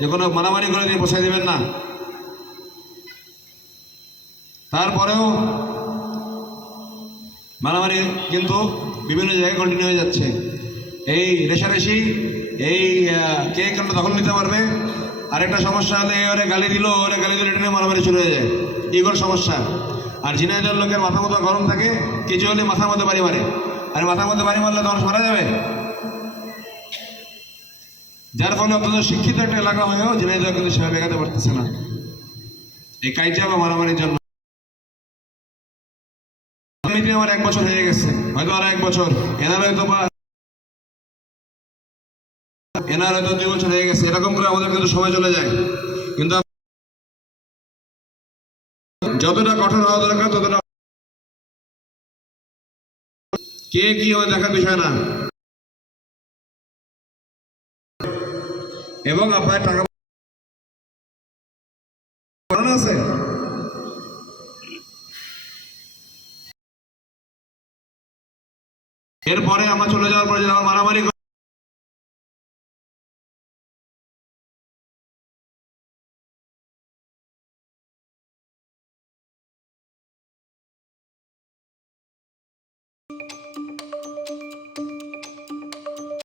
যে কোনো মারামারি করে দিয়ে বসাই দেবেন না। তারপরেও মারামারি কিন্তু বিভিন্ন জায়গায় কন্টিনিউ হয়ে যাচ্ছে। এই রেশারেশি, এই কে কেন দখল নিতে পারবে, আরেকটা সমস্যা হলে ওরা গালি দিল, ওরা গালি দিলে এটা নিয়ে মারামারি শুরু হয়ে যায়, এগুলোর সমস্যা। আর ঝিনাইদহের লোকের মাথা মতো গরম থাকে, কিছু হলে মাথার মধ্যে বাড়ি মারে, আর মাথার মধ্যে বাড়ি মারলে মানুষ মারা যাবে। যার ফলে অত্যন্ত শিক্ষিত একটা এলাকা হয়েও ঝিনাইদহ কিন্তু সেভাবে এগাতে পারতেছে না এই কাইজা বা মারামারির জন্য। আমার 1 বছর হয়ে গেছে, হয়তো আর 1 বছর, এনার হয়তো 2 বছর হয়ে গেছে, এরকম করে আমাদের কিন্তু সময় চলে যায়। কিন্তু যতটা কঠোর হওয়া দরকার ততটা কে কি হয় দেখার বিষয় না। এবং আপনার টাকা আছে, এরপরে আমরা চলে যাওয়ার পরে মারামারি